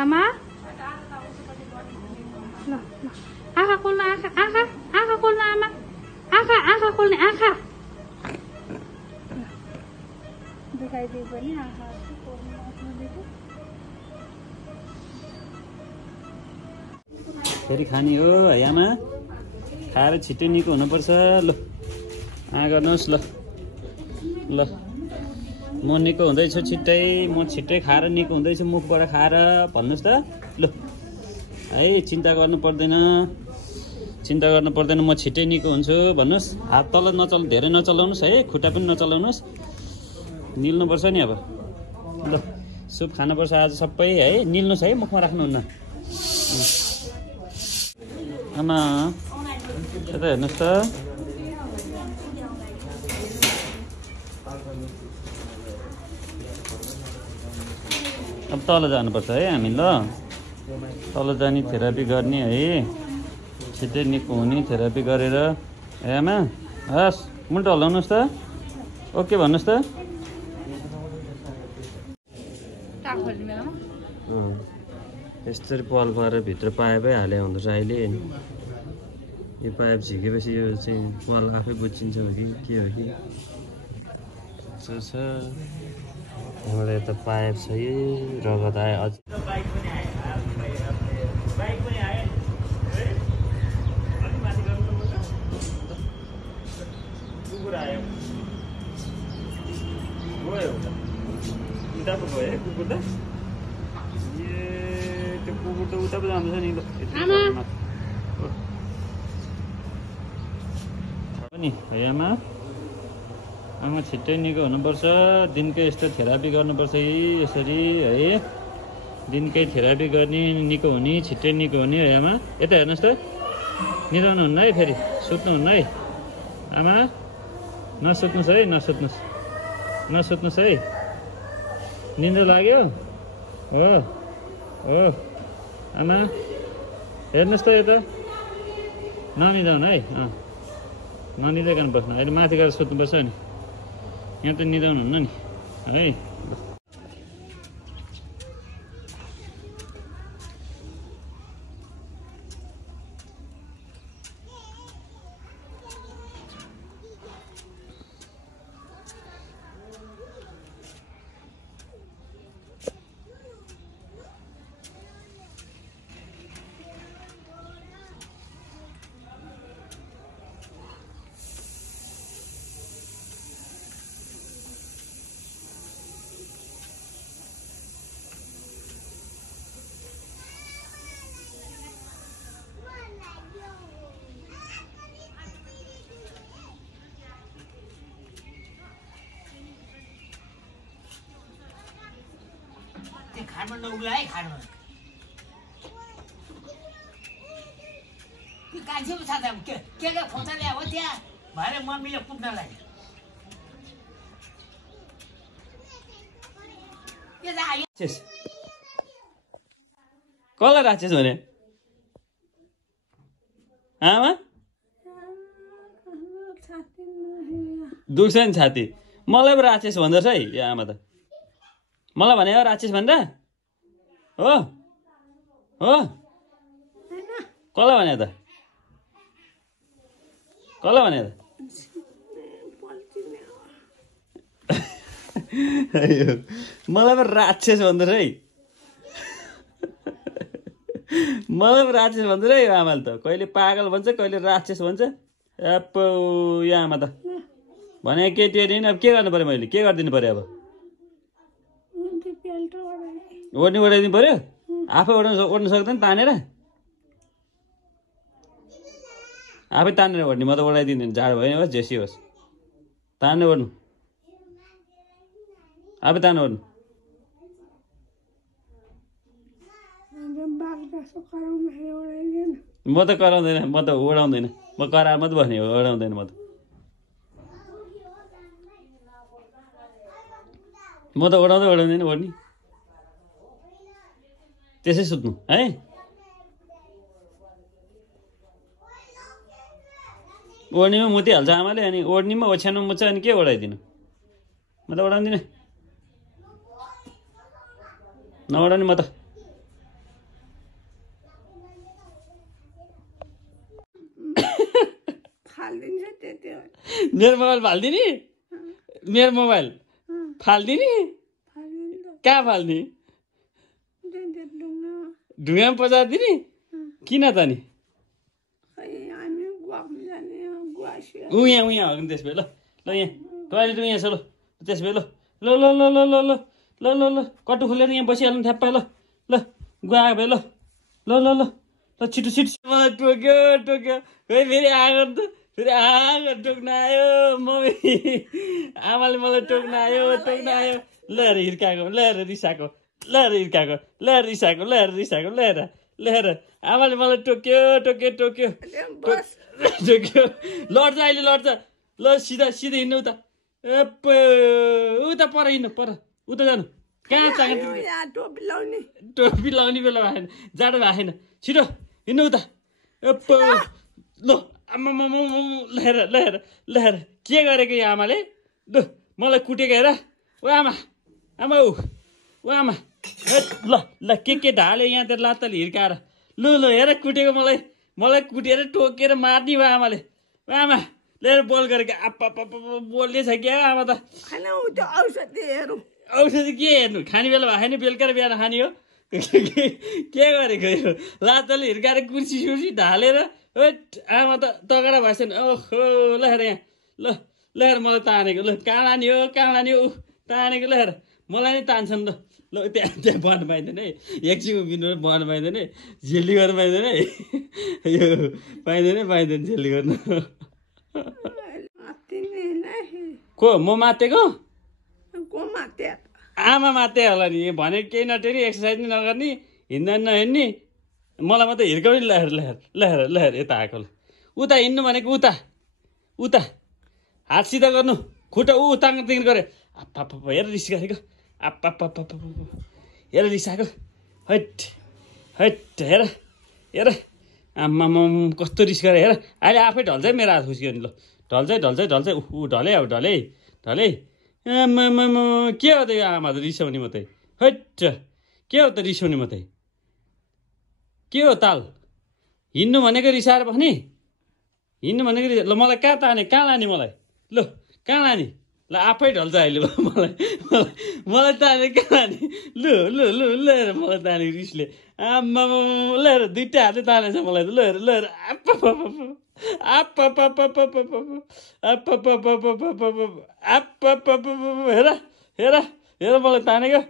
आमा ल ल आँखा खोल्नु आँखा आँखा आँखा खोल्नु आमा आँखा आँखा खोल्ने आँखा देखाइदियो पनि आँखा खोल्नु नसकेको फेरि खाने हो है आमा खाएर छिट्टै निको हुनुपर्छ ल गर्नुहोस् ल ल म निको हुँदैछु छिट्टै म छिट्टै खाएर निको हुँदैछु मुखबाट खाएर भन्नुहोस् त ल है चिन्ता गर्नु पर्दैन म छिट्टै निको हुन्छु भन्नुहोस् हात तल धेरै नचलाउनुहोस् है खुट्टा पनि नचलाउनुहोस् निल्नुपर्छ नि अब ल सुप खानुपर्छ आज सबै है निल्नुहोस् है मुखमा राख्नुहुन्न आमा यता हेर्नुहोस् त अब तल जानुपर्छ है हामी ल तल जाने थेरापी गर्ने है छिट्टै निको हुने थेरापी गरेर है आमा हस् मुन्टो हल्लाउनुहोस् त ओके भन्नुहोस् त यसरी पल पारेर भित्र पाइपै हाले हुँदो रहेछ अहिले यो पाइप झिकेपछि यो चाहिँ पल आफै बुझिन्छ हो कि के हो कि त्यहाँबाट यता पाइप छ यही रगत आयो अझ कुकुर आयो गयो उता पो गयो है कुकुर त त्यो कुकुर त उता पो जाँदैछ नि नि है आमा छिट्टै निको हुनुपर्छ दिनकै यस्तो थेरापी गर्नुपर्छ यसरी है दिनकै थेरापी गर्ने निको हुने छिट्टै निको हुने है आमा यता हेर्नुहोस् त निदाउनुहुन्न है फेरि सुत्नुहुन्न है आमा नसुत्नुहोस् है नसुत्नुहोस् है निन्द्रा लाग्यो हो आमा हेर्नुहोस् त यता ननिदाउनु है ननिदाइकन बस्नु अहिले माथि गएर सुत्नुपर्छ नि यहाँ त निदाउनुहुन्न नि है खाडमा नउला है खाडमा त्यो कान्छे पो छ त के खोचा ल्यायो हो त्यहाँ भएर मम्मीले पुग्नलाई कसलाई राक्षस भने आमा दुख्छ नि छाती मलाई पो राक्षस भन्दछ है यो आमा त मलाई भने हो राक्षस भनेर हो कसलाई भने त कसलाई भने त मलाई पो राक्षस भन्दछ है मलाई पो राक्षस भन्छ है यो आमाले त कहिले पागल भन्छ कहिले राक्षस भन्छ यो आमा त भने केटी अब के गर्नु पर्यो मैले के गरिदिनु पर्यो अब ओढ्नी ओढाइदिनु पर्यो आफै ओढ्नु सक्दैन तानेर आफै तानेर ओढ्ने म त ओढाइदिँदैन जाडो भयो होस् जेसी होस् तान्ने ओढ्नु आफै तान्नु ओढ्नु म त कराउँदैन म त ओढाउँदैन म कराएर मात्रै भने हो ओढाउँदैन म त ओढाउँदैन ओढ्ने त्यसै सुत्नु है ओढ्नीमा मुतिहाल्छ आमाले अनि ओढ्नीमा ओछ्यानमा मुत्छ अनि के ओढाइदिनु म त ओढाउँदिनँ नओढाउने म त मेरो मोबाइल फालिदिने मेरो मोबाइल फालिदिने कहाँ फाल्ने ढुङ्गामा पचारिदिने किन त नि उहाँ हो त्यस भए ल यहाँ टोइलेट यहाँ छ ल त्यस भए ल ल ल ल ल ल ल ल ल ल कटु खोलेर यहाँ बसिहाल्नु ठ्याप्पा ल ल गुवा भए ल ल ल ल ल छिटो छिटो मलाई टोक्यो टोक्यो है फेरि आँगन त फेरि आँगन टोक्न आयो मम्मी आमाले मलाई टोक्न आयो लिएर हिर्काएको लिएर रिसाएको लिएर हिर्काएको लिएर रिसाएको लिएर रिसाएको लिएर लिएर आमाले मलाई टोक्यो टोक्यो टोक्यो टोक्यो लड्छ अहिले लड्छ ल सिधा सिधा हिँड्नु उता उता पर हिँड्नु पर उता जानु कहाँ चाहन्छ टोपी लाउने बेला भएन जाडो भएन छिटो हिँड्नु उता ल आमा लिएर लिएर लिएर के गरेको यो आमाले ल मलाई कुटेको हेर ओ आमा आमा ओ आमा ल ल के ढाल्यो यहाँ त लात्ताले हिर्काएर लु ल हेर कुटेको मलाई कुटेर टोकेर मार्ने भयो आमाले आमा लिएर बोल गरेको आप्पा बोल्ने छ क्या आमा त औषधि के हेर्नु खाने बेला भएन बेलुका र बिहान खाने हो के गरेको यो लात्ताले हिर्काएर कुर्सी सुर्सी ढालेर आमा त तगडा भएछ नि ओहो ल हेर यहाँ ल लिएर मलाई तानेको ल कहाँ लाने हो तानेको ल हेर मलाई नै तान्छन् ल ल त्यहाँ बन्द पाइँदैन है एकछिनको बिनु बन्द पाइँदैन है झेली गर्नु पाइँदैन है यो पाइँदैन झेली गर्नु को म मातेको आमा माते होला नि भनेको केही नटेरी एक्सर्साइज नि नगर्ने हिँड्दैन नहिँड्ने मलाई मात्रै हिर्काउने लहेर यता आएको ल उता हिँड्नु भनेको उता हात सिधा गर्नु खुट्टा ताङदेखि गरे आप्पा हेर रिस गरेको आप्पा हेर रिसाएको हैट हेर आम्मा कस्तो रिस गरे हेर अहिले आफै ढल्छ है मेरो हात खुस्क्यो नि ल ढल्छ ढले अब ढले आम्मा के हो त यो आमा त रिसाउने मात्रै हैट के हो त रिसाउने मात्रै के हो ताल हिँड्नु भनेको रिसाएर बस्ने हिँड्नु भनेको ल मलाई कहाँ लाने मलाई ल कहाँ लाने ल आफै ढल्छ अहिले मलाई ताने कहाँ लाने लु लिएर मलाई ताने रिसले आम्मा लिएर दुइटा हातले तानेछ मलाई त लिएर हेर मलाई तानेको